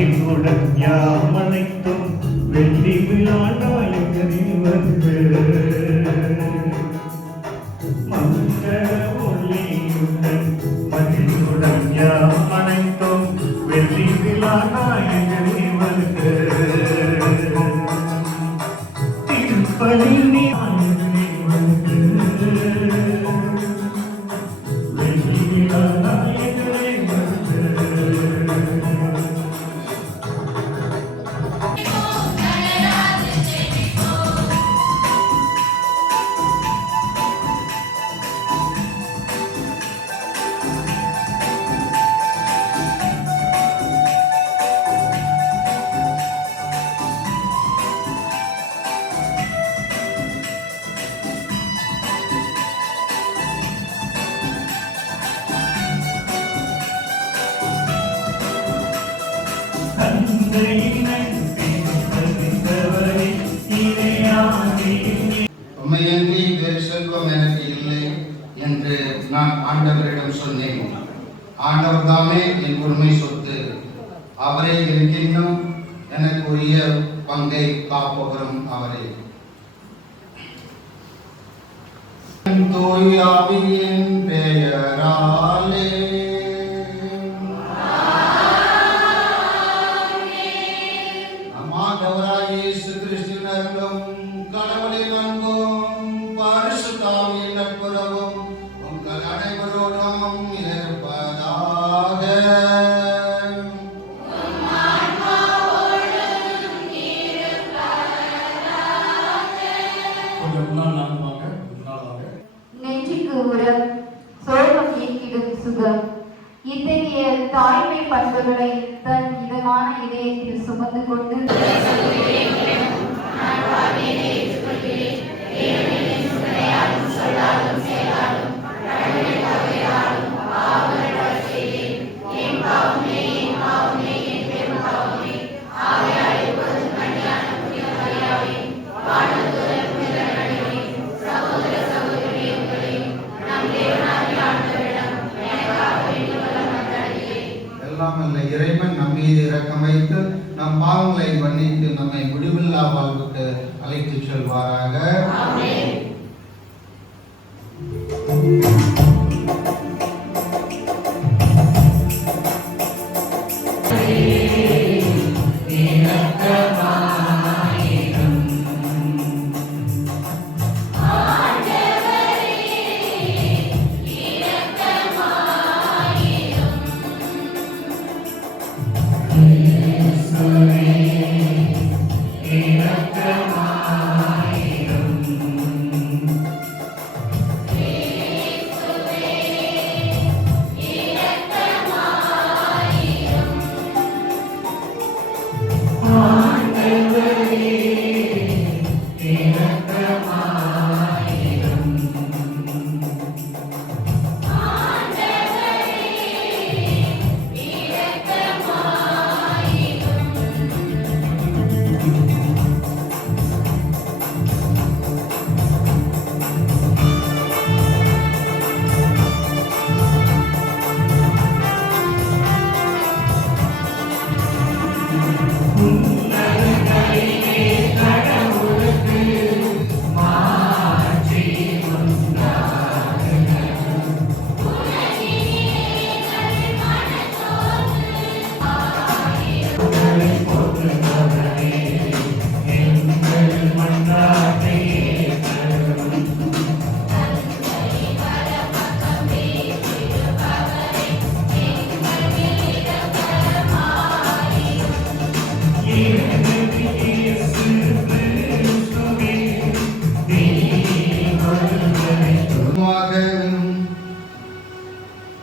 மகிழ்வுடன் யாமனைத்தும் வெள்ளி விழா நாயகனே வருக. மங்கள ஒளியுடன் மகிழ்வுடன் யாமனைத்தும் வெள்ளி விழா நாயகனே வருக. திருப்பலி நாயகனே வருக. வெள்ளி விழா நாயகனே வருக. உண்மையன்றி வேறு செல்வம் எனக்கு இல்லை என்று நான் ஆண்டவரிடம் சொன்னேன். ஆண்டவர் தாமே என் உரிமை சொத்து, அவரே இருக்கின்றும் எனக்கு உரிய பங்கை காப்பவரும் அவரே. தூயாவியின் பெயராலே இயேசு கிறிஸ்துவினரும் கடவுளின் அன்பும் பரிசுத்தாவியின் நட்புறவும் உங்கள் அனைவரோடும் இருப்பதாக. நெஞ்சுக்கு உரம், சோகம் நீக்கிடும் சுகம், இத்தகைய தாய்மை பண்புகளை தன் இதமான இதயத்தில் சுமந்து கொண்டு இறைவன் நம் மீது இரக்கம் வைத்து நம் பாவங்களை மன்னித்து நம்மை முடிவில்லா வாழ்வுக்கு அழைத்துச் செல்வாராக.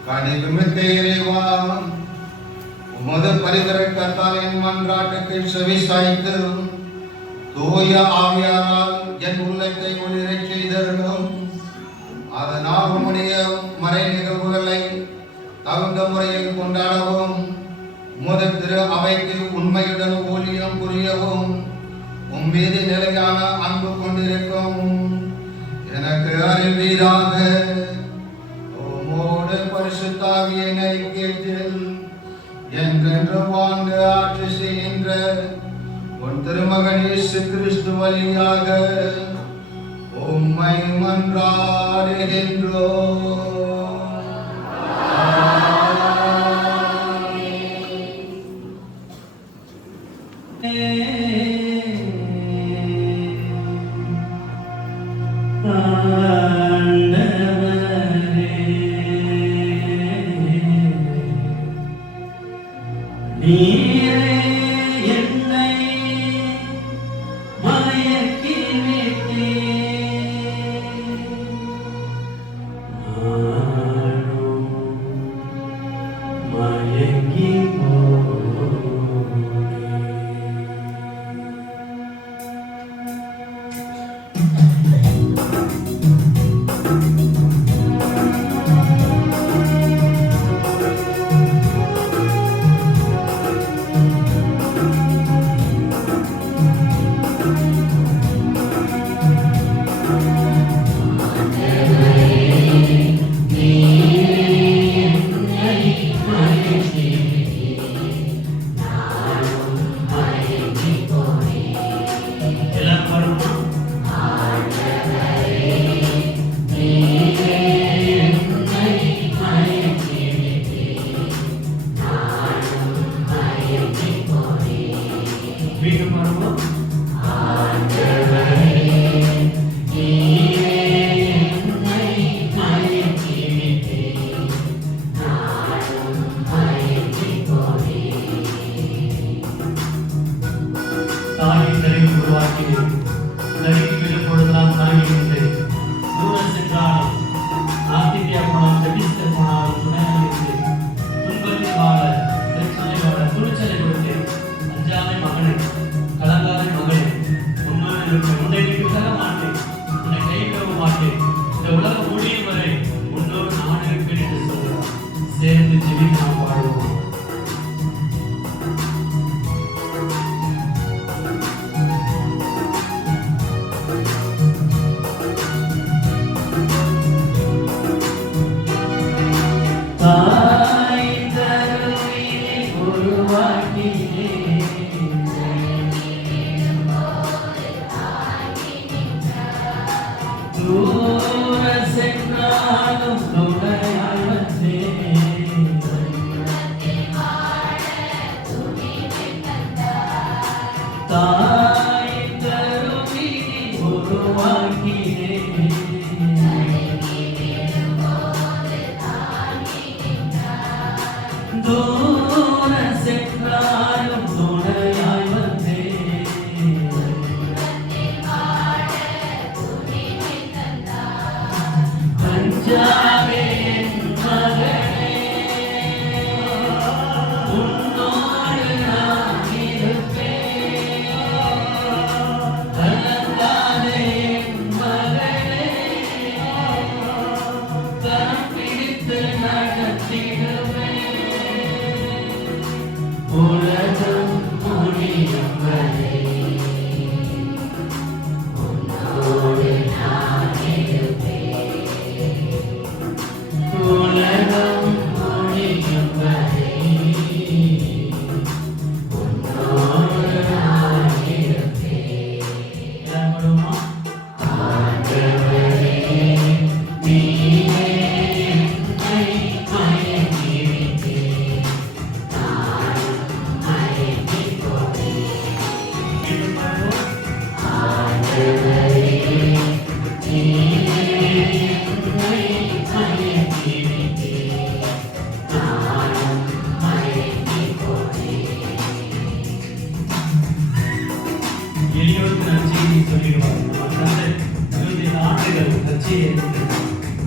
கனிவுமிக்க இறைவா, உமது பரிவரக்கத்தால் என் மன்றாட்டுக்கு செவிசாய்த்து தூய ஆவியாரால் என் உள்ளத்தை ஒளிரச் செய்தருளும். அதனால் உம்முடைய மறை நிகழ்வுகளை தகுந்த முறையில் கொண்டாடவும் உமது திரு அவைக்கு உண்மையுடன் ஊழியம் புரியவும் உம் மீது நிலையான அன்பு கொண்டிருக்கும் எனக்கு அறிவீராக. உம்மோடு பரிசுத்தாவியின் ஐக்கியத்தில் என்றென்று வாழ்ந்து ஆட்சி திருமகன் இயேசு கிறிஸ்து வழியாக உம்மை மன்றாடுகின்றோம்.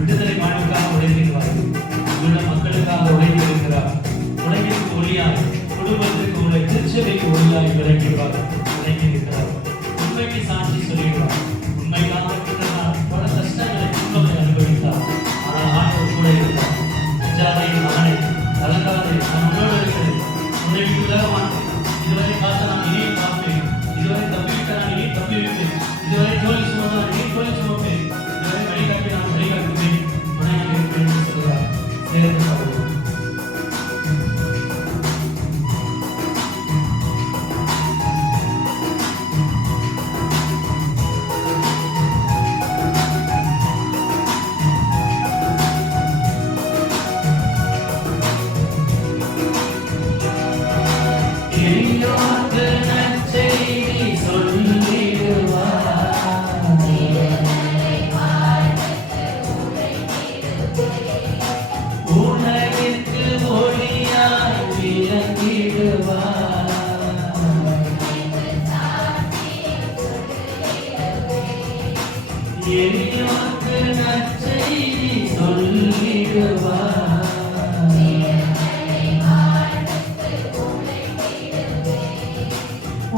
விடுதலை வாழ்வுக்காக உழைத்திருக்கிறார்கள். உள்ள மக்களுக்காக உழைத்திருக்கிறார். உலகிற்கு ஒளியாய், குடும்பத்திற்கு உள்ள திருச்சபைக்கு ஒளியாய் விளங்கிடுவார், உழைத்திருக்கிறார். உண்மைக்கு சாட்சி சொல்லிடுவார். உண்மைக்காக பல கஷ்டங்களை துன்பங்களை அனுபவித்தார். ஆனால் ஆண்டவர் கூட இருந்தார். அஞ்சாதையின் மகனை கலங்காதே, நான் உன்னோடு இருக்கிறேன். உன்னை உலகமான இதுவரை பார்த்த நான் இனியும் பார்ப்பேன். இதுவரை தப்பிவிட்ட நான் இனி தப்பிவிட்டேன். இதுவரை தோல்வி சுமந்தால் இனி தோல்வி சுமப்பேன். இதுவரை வழிகாட்டி நான் வழிகாட்டுவேன். எளியோர்க்கு நற்செய்தி சொல்லிடுவார்.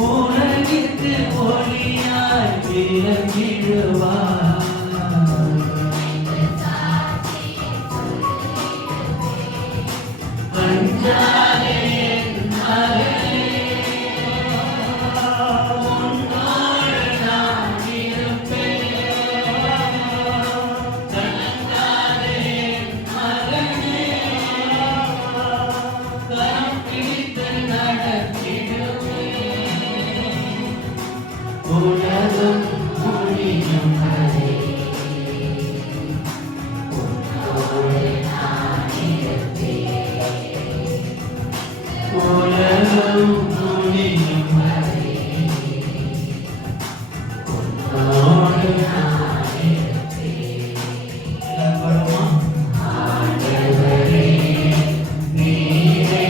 உலகிற்கு ஒளியாய் விளங்கிடுவார். அஞ்சாதே என் மகனே, உன்னோடு நான் இருப்பேன். கலங்காதே என் மகனே, கரம் பிடித்து நடத்திடுவேன். உலகம் முடியும் வரை உலகம் முடியும் வரை உன்னோடு நான் இருப்பேன். எல்லாரும் ஆண்டவரே, நீரே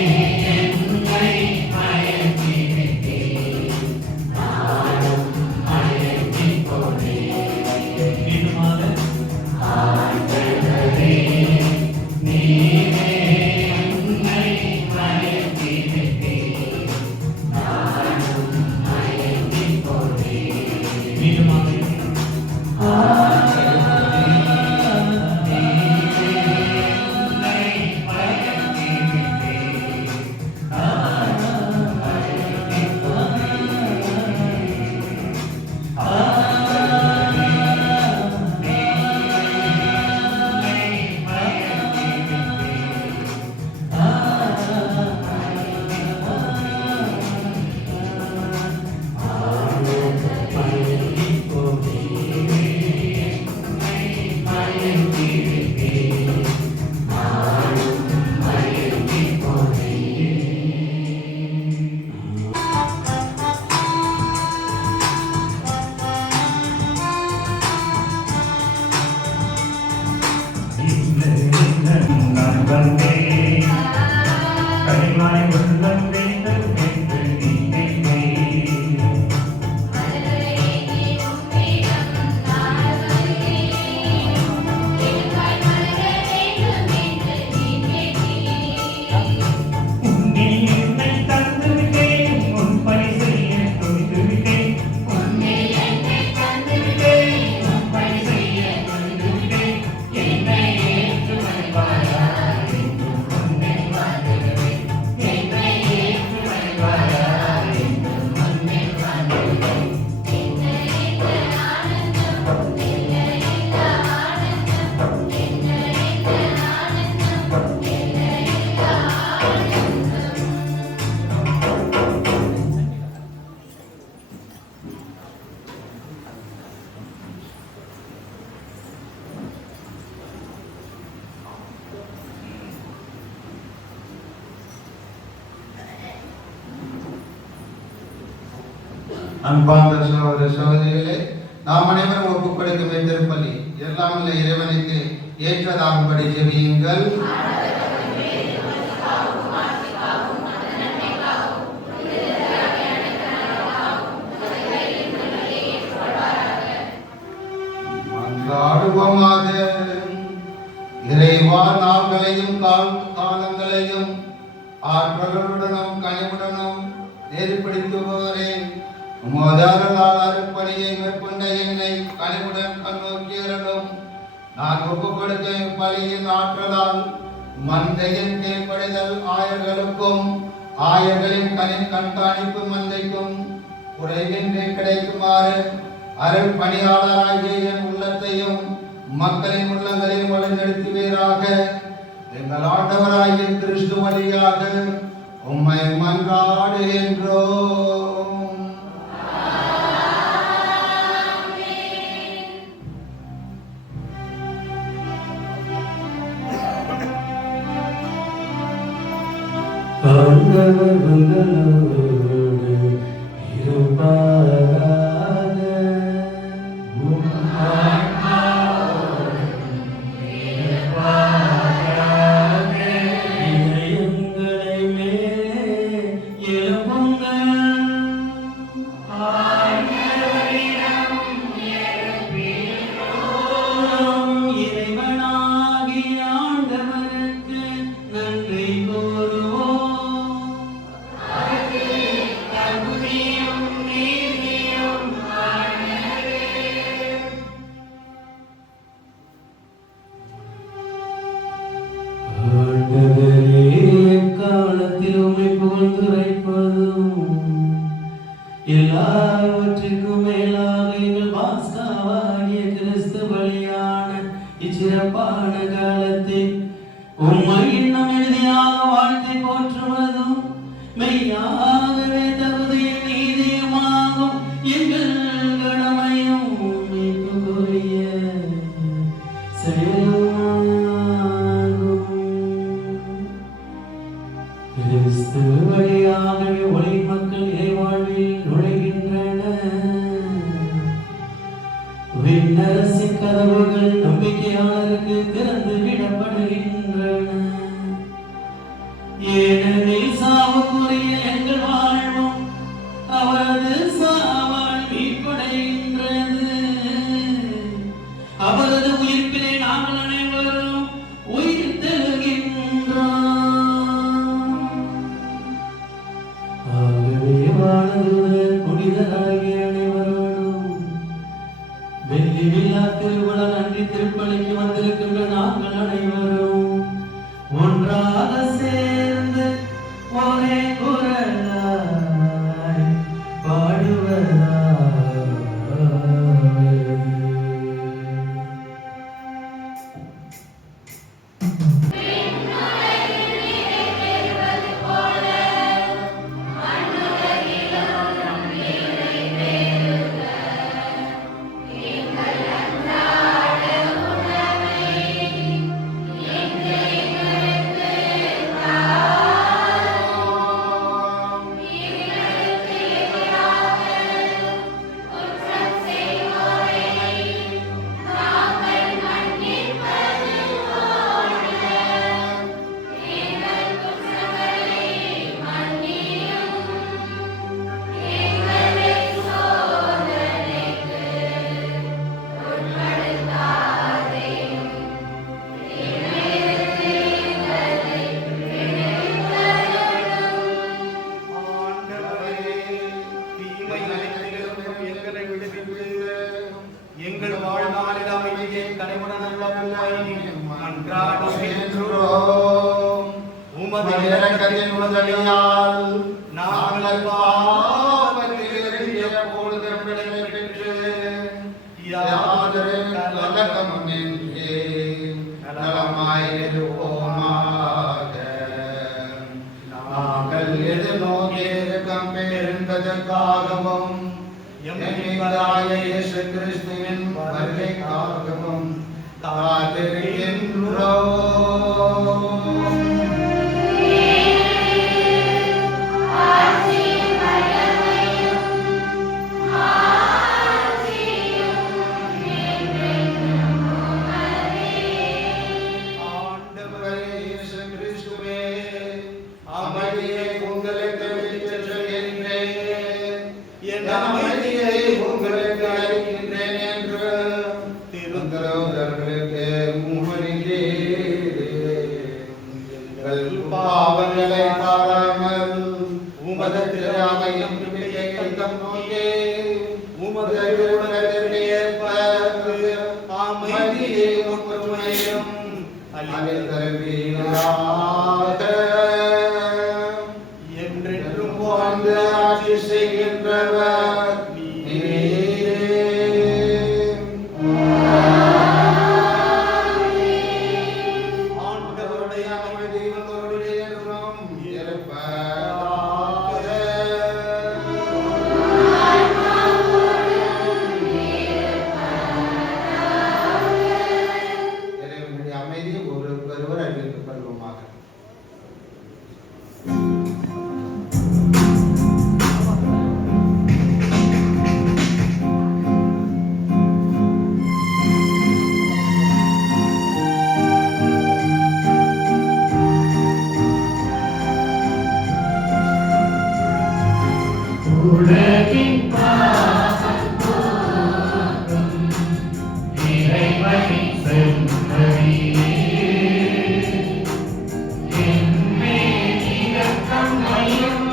என்னை மயக்கி விட்டீர். நானும் மயங்கிப் போனேன். மீண்டுமாக ஆண்டவரே, நீரே என்னை மயக்கி விட்டீர். நானும் மயங்கிப் போனேன். மீண்டுமாக ஆண்டவரே, நீரே என்னை மயக்கி விட்டீர். நானும் மயங்கிப் நான் வந்தேன் கனிவாய் உள்ளம் வேண்டும் என்று நினைத்தேன். உன்னில் என்னை தந்து விட்டேன், உன் பணி செய்ய துணிந்து விட்டேன். உன்னில் என்னை தந்து விட்டேன், உன் பணி செய்ய துணிந்து விட்டேன். என்னை ஏற்று வருவாயா என்றும் உன்னில் வாழ்கிறேன். என்னை ஏற்று வருவாயா என்றும் உன்னில் வாழ்கிறேன். அன்பார்ந்த சகோதர சகோதரிகளே, நாம் அனைவரும் ஒப்புக் கொடுக்கும் திருப்பலி எல்லாம் உள்ள இறைவனுக்கு ஏற்றதாகும்படி ஜெபியுங்கள். மன்றாடுவோமாக. இறைவா, நாள்களையும் காலங்களையும் ஆற்றலுடனும் கனிவுடனும் ஏற்படுத்துபவரே, உமதாரலால் அருப்பணியை மேற்கொண்ட என்னை கனிவுடன் கண்ணோக்கியர்களும் நான் ஒப்புக் கொடுக்கும் பலியின் ஆற்றலால் மந்தையின் கீழ்ப்படிதல் ஆயர்களுக்கும் ஆயர்களின் கண்காணிப்பு மந்தைக்கும் குறைவின்றி கிடைக்குமாறு அருள் பணியாளராகிய என் உள்ளத்தையும் மக்களின் உள்ளங்களையும் வழிநடத்துவீராக. எங்கள் ஆண்டவராகிய கிறிஸ்து வழியாக உம்மை மன்றாடுகின்றோம். ஆண்டவர் உங்களோடு இருப்பாராக. உம் ஆன்மாவோடும் இருப்பாராக. இதயங்களை மேலே எழுப்புங்கள். ஆண்டவரிடம் எழுப்பியுள்ளோம். சிறப்பான காலத்தில் உம்மை இன்னும் எழுதியாக வாழ்த்தி போற்றுவதும் மெய்யாகவே தகுதியும் நீதியுமாகும் எங்கள் கடமையும் மீட்புக்குரிய செயலுமாகும். கிறிஸ்து வழியாகவே ஒளி மக்கள் இறைவாழ்வில் நுழைகின்றனர். விண்ணரசின் கதவுகள் நம்பிக்கையாளருக்கு திறந்து விடப்படுகின்றன. ஏனெனில் சாவுக்குரிய எங்கள் வாழ்வும் அவரது சாவால் மீட்படைகின்றது. அவரது உயிர்ப்பிலே நாங்கள் அனைவரும் உயிர் தெழுகின்றோம். ஆகவே வானதூதர் புனிதராகிய அனைவரோடும் வெள்ளி விழா திருவிழா நன்றி திருப்பலிக்கு வந்திருக்கின்ற நாங்கள் அனைவரும் ஒன்றாக சேர்ந்து ஒரே குரலாய் பாடுவதாய் எங்கள் வாழ்நாளில் அமைதியை கடைமுடன் உமது இரக்கத்தின் உதவியால் நாங்கள் பாவத்திலிருந்து எப்பொழுதும் விடுதலை பெற்று யாதொரு கலக்கமுமின்றி நலமாயிருப்போமாக. நாங்கள் எதிர்நோக்கியிருக்கும் பெருந்ததற்காகவும் எம்மிதாய இயேசு கிறிஸ்துவின் வருகைக்காகவும் காத்திருக்கின்றோம். ஆண்டவரே இயேசு கிறிஸ்துவே, அமைதியை உங்களுக்கு விட்டுச் செல்கின்றேன், என் அமைதியை உங்களுக்கு அளிக்கின்றேன் என்று திருத்தூதர்களுக்கு உங்கள் பாவங்களை பாராமல் உமது திறமையும் நோக்கி உமது திருவுளத்திற்கு ஏற்ப அமைதியை ஒற்றுமையும் அளித்தருவீராக. என்றென்றும் வாழ்ந்து ஆட்சி செய்கின்றவர் நீரே. ஆண்டவருடைய அமைதி உங்களோடு என்றும் இருப்பதாக. இறைவனுடைய அமைதி ஒருவர் அறிவித்துக் கொள்வோமாக. உலகின் பாவம் போக்கும் இறைவனின் செம்மறியே, என் மேல் இரக்கம் வையும்.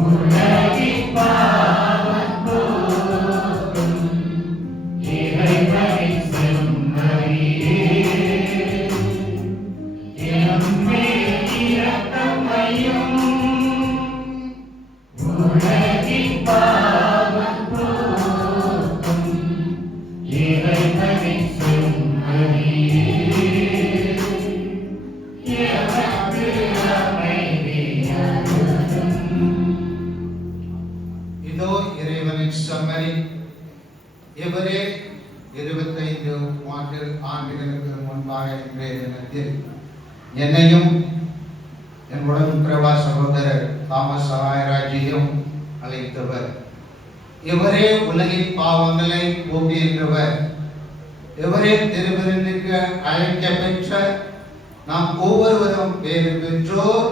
உலகின் பாவம் போக்கும் இறைவனின் செம்மறியே, என் மேல் இரக்கம் வையும். உலகின் பாவம் போக்கும் இறைவனின் செம்மறியே, 25 ஆண்டுகளுக்கு முன்பாக இன்றைய தினத்தில் என்னையும் என் உடன் பிரபா சகோதரர் தாமஸ் சகாயராஜையும் அழைத்தவர். இவரே உலகின் பாவங்களை போக்குகின்றவர். இவரே திருவிருந்துக்கு அழைக்க பெற்ற நாம் ஒவ்வொருவரும் பேறு பெற்றோர்.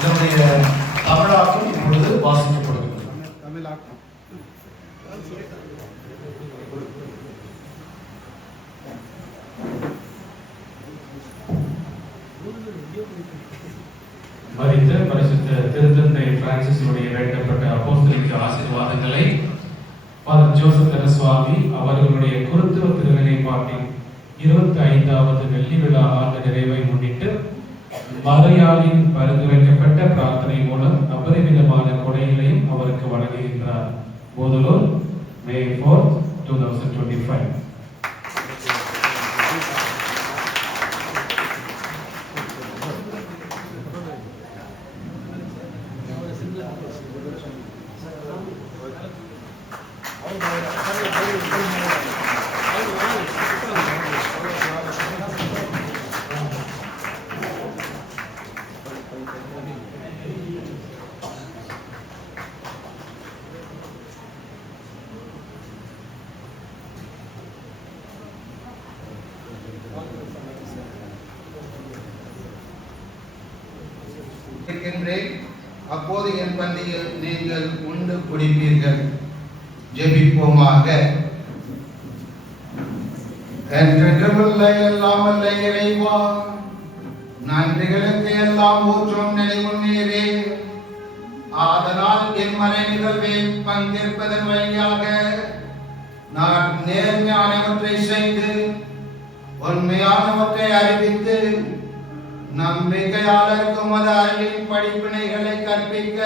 இதனுடைய தமிழாக்கம் இப்பொழுது வாசிக்கப்படுகிறது. மரித்த பரிசுத்த திருத்தந்தை பிரான்சிஸுடைய வேண்டப்பட்ட அப்போஸ்தலிக்க ஆசீர்வாதங்களை ஃபாதர் ஜோசப் தனசுவாமி அவர்களுடைய குருத்துவ திருநிலைப்பாட்டின் 25வது வெள்ளி விழா ஆண்டு நிறைவை முன்னிட்டு மரியாளின் பரிந்துரைக்கப்பட்ட பிரார்த்தனை மூலம் அபரிமிதமான கொடைகளையும் அவருக்கு வழங்குகின்றார். போதலூர், May 4, 2025. அறிவிக்கின்றேன். அப்போது என் பந்தியில் நீங்கள் உண்டு குடிப்பீர்கள். ஜெபிப்போமாக. என்றென்றுமுள்ள எல்லாம் வல்ல இறைவா, நன்றிகளுக்கு எல்லாம் ஊற்றும் நினைவும் நீரே. ஆதலால் இம்மறை நிகழ்வில் பங்கேற்பதன் வழியாக நான் நேர்மையானவற்றை செய்து உண்மையானவற்றை அறிவித்து நம்பிக்கையாளருக்கு மத அறிவின் படிப்பினைகளை கற்பிக்க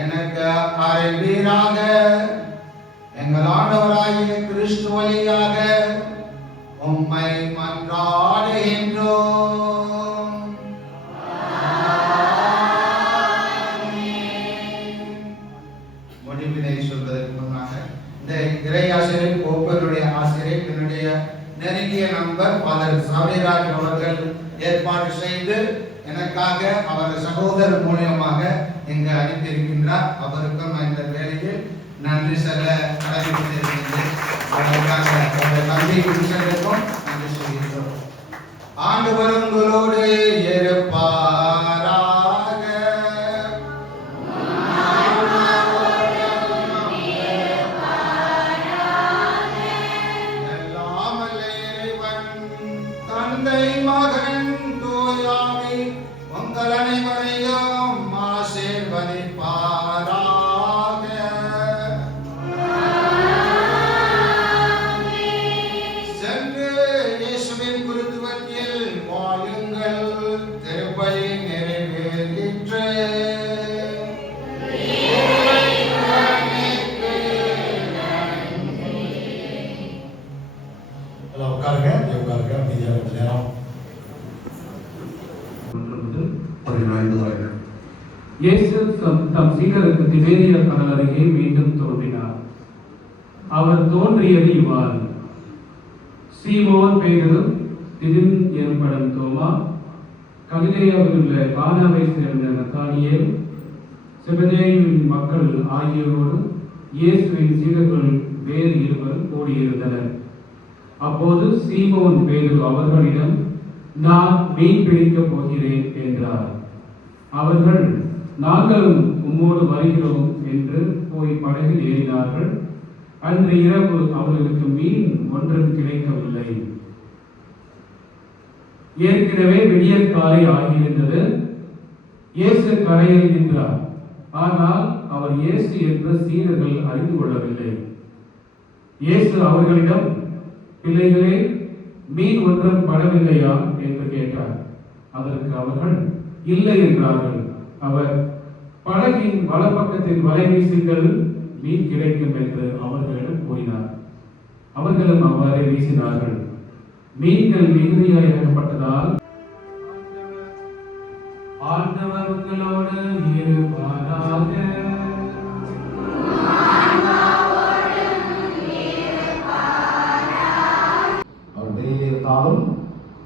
எனக்கு அறிவீராக. எங்கள் ஆண்டவராகிய கிறிஸ்து வழியாக உம்மை மன்றாடுகின்றோம். முடிவினை சொல்வதற்கு முன்னாக இந்த இறை ஆசிரியர் கோப்பருடைய ஆசிரியர் என்னுடைய நெருங்கிய நண்பர் ஃபாதர் சாவரிராஜ் அவர்கள் ஏற்பாடு செய்து எனக்காக அவர் சகோதரர் மூலியமாக இங்கு அனுப்பியிருக்கின்றார். அவருக்கும் இந்த வேலையில் நன்றி சொல்ல கடமைப்பட்டிருக்கின்றேன். அதற்காக நன்றி விசேஷத்துக்கும் நன்றி சொல்கின்றோம். ஆண்டவர் உங்களோடு இருப்பாராக. எல்லாம் வல்ல இறைவன் தந்தை மகன் தூயாவி உங்கள் அனைவரையும் ஆசீர்வதிப்பாராக. சென்று இயேசுவின் குருத்துவத்தில் வாழுங்கள். திருப்பலி நிறைவேறிற்று. எல்லாம் உட்காருங்க, உட்காருங்க. அமைதியாக கொஞ்ச நேரம். 1-15 இயேசு தம் சீடருக்கு திபேரியா கடல் அருகே மீண்டும் தோன்றினார். அவர் தோன்றியது இவ்வாறு: சீமோன் பேதுரு, திதிம் எனப்படும் தோமா, கலிலேயாவில் உள்ள கானாவை சேர்ந்த நத்தானியேல், செபதேயுவின் மக்கள் ஆகியோரோடு இயேசுவின் சீடர்கள் வேறு இருவர் கூடியிருந்தனர். அப்போது சீமோன் பேதுரு அவர்களிடம், நான் மீன் பிடிக்கப் போகிறேன் என்றார். அவர்கள், நாங்களும் உம்மோடு வருகிறோம் என்று போய் படகில் ஏறினார்கள். அன்று இரவு அவர்களுக்கு மீன் ஒன்றும் கிடைக்கவில்லை. ஏற்கனவே விடியற்காலை ஆகியிருந்தது. இயேசு கரையில் நின்றார். ஆனால் அவர் இயேசு என்று சீடர்கள் அறிந்து கொள்ளவில்லை. இயேசு அவர்களிடம், பிள்ளைகளே, மீன் ஒன்றும் படவில்லையா என்று கேட்டார். அதற்கு அவர்கள் இல்லை என்றார்கள். அவர், படகின் வலப்பக்கத்தில் வலை வீசுங்கள், மீன் கிடைக்கும் என்று அவர்களிடம் கூறினார். அவர்களும் அவ்வாறே வீசினார்கள். மீன்கள் மிகுதியாக இறக்கப்பட்டதால், ஆண்டவர் உங்களோடு இருப்பாராக. அவர் வெளியில் இருந்தாலும்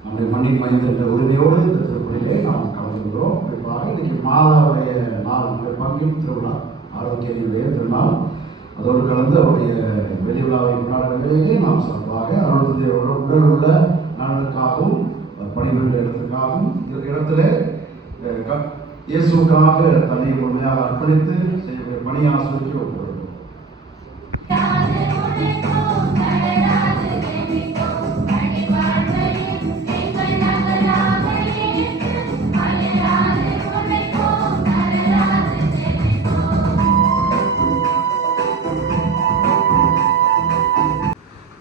நம்முடைய மண்ணின் மைந்த என்ற உரிமையோடு இந்த திருப்பலியிலே நாம் கலந்துகிறோம். குறிப்பாக இன்னைக்கு மாதாவுடைய நாள், நம்முடைய பங்கின் திருவிழா, ஆரோக்கியனுடைய திருநாள். அதோடு கலந்து அவருடைய வெளி விழாவை கொண்டாடுவதிலேயே நாம் சிறப்பாக அவருடைய உடல் உள்ள நலனுக்காகவும் பணிபுரிந்த இடத்துக்காகவும் இடத்துல இயேசுக்காக தன்னை முழுமையாக அர்ப்பணித்து செய்யக்கூடிய பணி ஆசிரியருக்கு ஒப்புக்கொள்கிறோம்.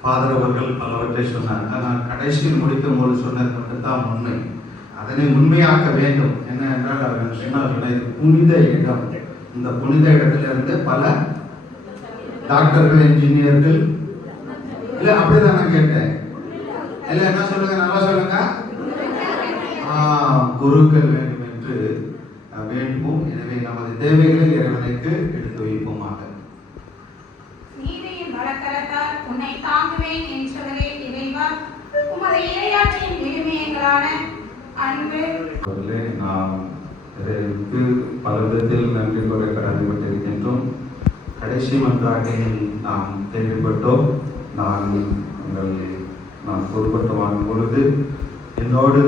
ஃபாதர் அவர்கள் பலவற்றை சொன்னார். ஆனால் கடைசியில் முடிக்கும் போது சொன்னது மட்டும்தான் உண்மை. அதனை உண்மையாக்க வேண்டும். என்ன என்றால் அவர்கள் சொன்னார்கள், இது புனித இடம். இந்த புனித இடத்திலிருந்து பல டாக்டர்கள், என்ஜினியர்கள், இல்லை அப்படிதான் நான் கேட்டேன். இல்லை என்ன சொல்லுங்க, நல்லா சொல்லுங்க. குருக்கள் வேண்டும் என்று வேண்டுவோம். எனவே நமது தேவைகளை இறைவனுக்கு எடுத்து வைப்போமாக. நீதியின் வழக்கரத்தால் உன்னை தாங்குவேன் என்றவரே இறைவா, உமது இறையாட்சியின் விழுமியங்களான அன்பு. நாம் இறைவனுக்கு பல விதத்தில் நன்றி கூற கடமைப்பட்டிருக்கின்றோம். கடைசி மன்றாட்டில் நாம் கேள்விப்பட்டோம். நான் பொறுப்பட்டு வாங்கும் பொழுது என்னோடு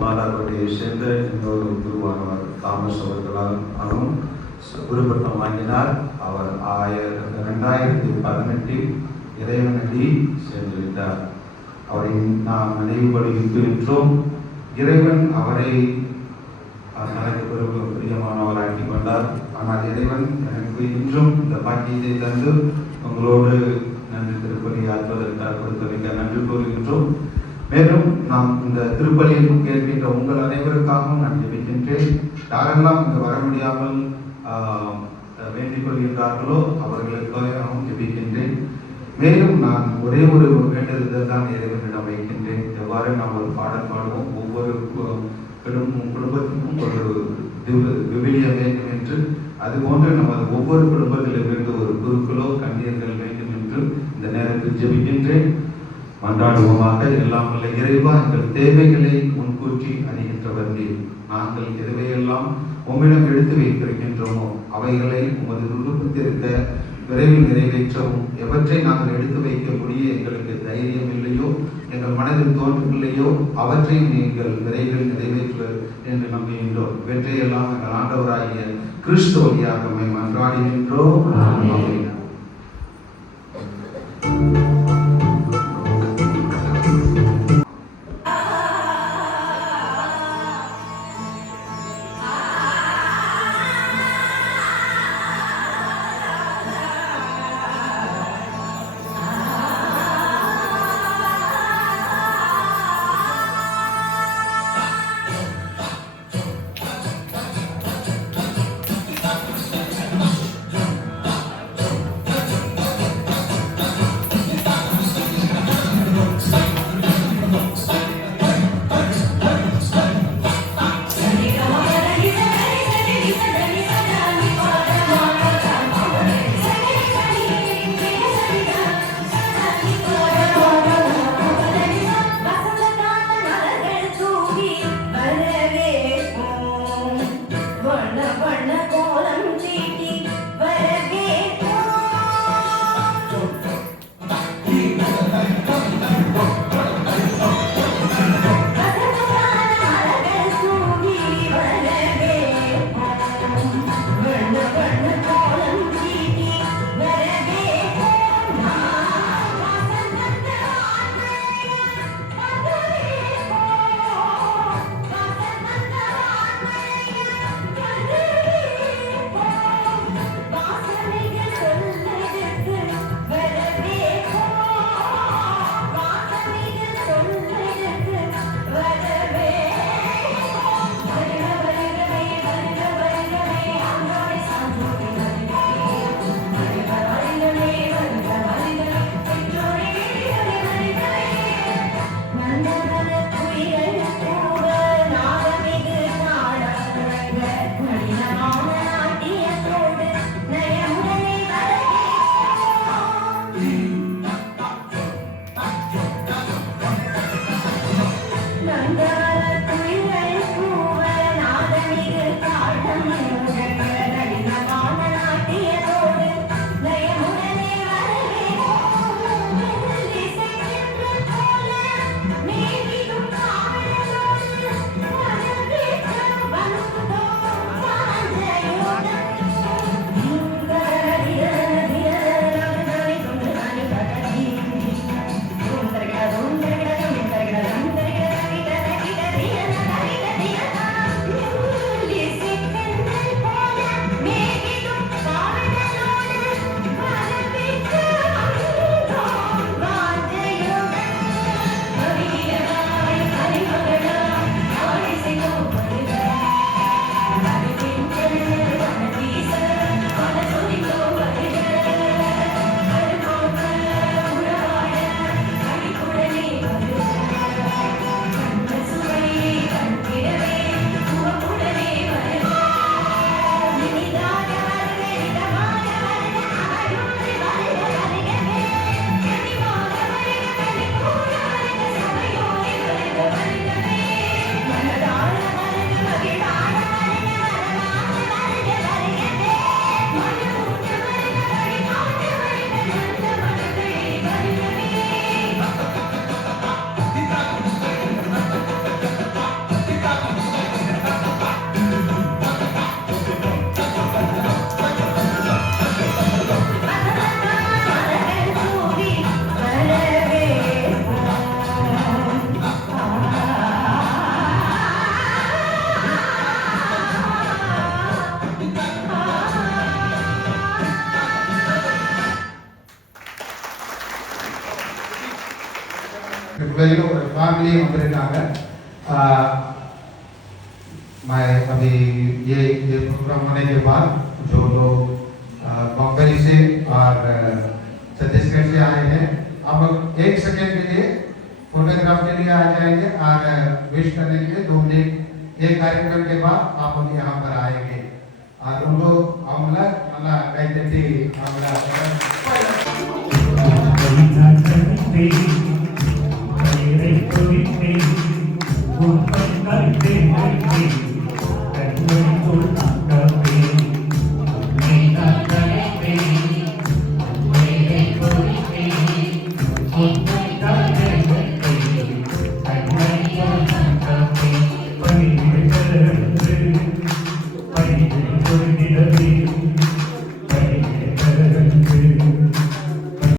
மாதாவுடைய சேர்ந்த இன்னொரு குருவானவர் தாமஸ் அவர்களாலும் குருபட்டம் வாங்கினார். அவர் 2018 இறைவனடி சென்றுவிட்டார். அவரை நாம் நினைவுபடுகின்றோம். இறைவன் அவரை எனக்கு பிரியமானவராக்கி கொண்டார். ஆனால் இறைவன் எனக்கு இன்றும் இந்த பாக்கியத்தை தந்து உங்களோடு நன்றி திருப்பலி ஆற்றுவதற்காக கொடுத்தமைக்க நன்றி கூறுகின்றோம். மேலும் நாம் இந்த திருப்பலியில் கேட்கின்ற உங்கள் அனைவருக்காகவும் நான் ஜெபிக்கின்றேன். யாரெல்லாம் இங்கு வர முடியாமல் வேண்டிக் கொள்கின்றார்களோ அவர்களுக்காகவும் ஜெபிக்கின்றேன். மேலும் நான் ஒரே ஒரு வேண்டுதல் தான் இறைவனிடம் வைக்கின்றேன். எவ்வாறு நாம் ஒரு பாடல் பாடுவோம், ஒவ்வொரு குடும்பத்திற்கும் ஒரு விவிலியம் வேண்டும் என்று, அதுபோன்று நமது ஒவ்வொரு குடும்பத்திலிருந்து ஒரு குருக்களோ கண்ணியர்கள் வேண்டும் என்று இந்த நேரத்தில் ஜெபிக்கின்றேன். மன்றாடுவோமாக. எல்லாம் உள்ள இறைவா, எங்கள் தேவைகளை முன்கூட்டி அறிகின்றவர் நீர். நாங்கள் எதுவையெல்லாம் உம்மிடம் எடுத்து வைத்திருக்கின்றோமோ அவைகளை உமது விருப்பத்திற்க விரைவில் நிறைவேற்றவும். எவற்றை நாங்கள் எடுத்து வைக்கக்கூடிய எங்களுக்கு தைரியம் இல்லையோ, எங்கள் மனதில் தோன்றவில்லையோ அவற்றை நீங்கள் விரைவில் நிறைவேற்றுவர் என்று நம்புகின்றோம். இவற்றையெல்லாம் எங்கள் ஆண்டவராகிய கிறிஸ்து வழியாக மன்றாடுகின்றோம். ஆமென். முறையில் ஒரு ஃபேமிலியும் வந்திருக்காங்க. मैं अभी ये प्रोग्राम होने के बाद जो लोग बम्बई से और छत्तीसगढ़ से आए हैं, अब 1 सेकेंड के लिए फोटोग्राफ के लिए आ जाएंगे और विश करने के लिए 2 मिनट ये कार्यक्रम के बाद आप लोग यहाँ पर आएंगे और उनको हम लोग कई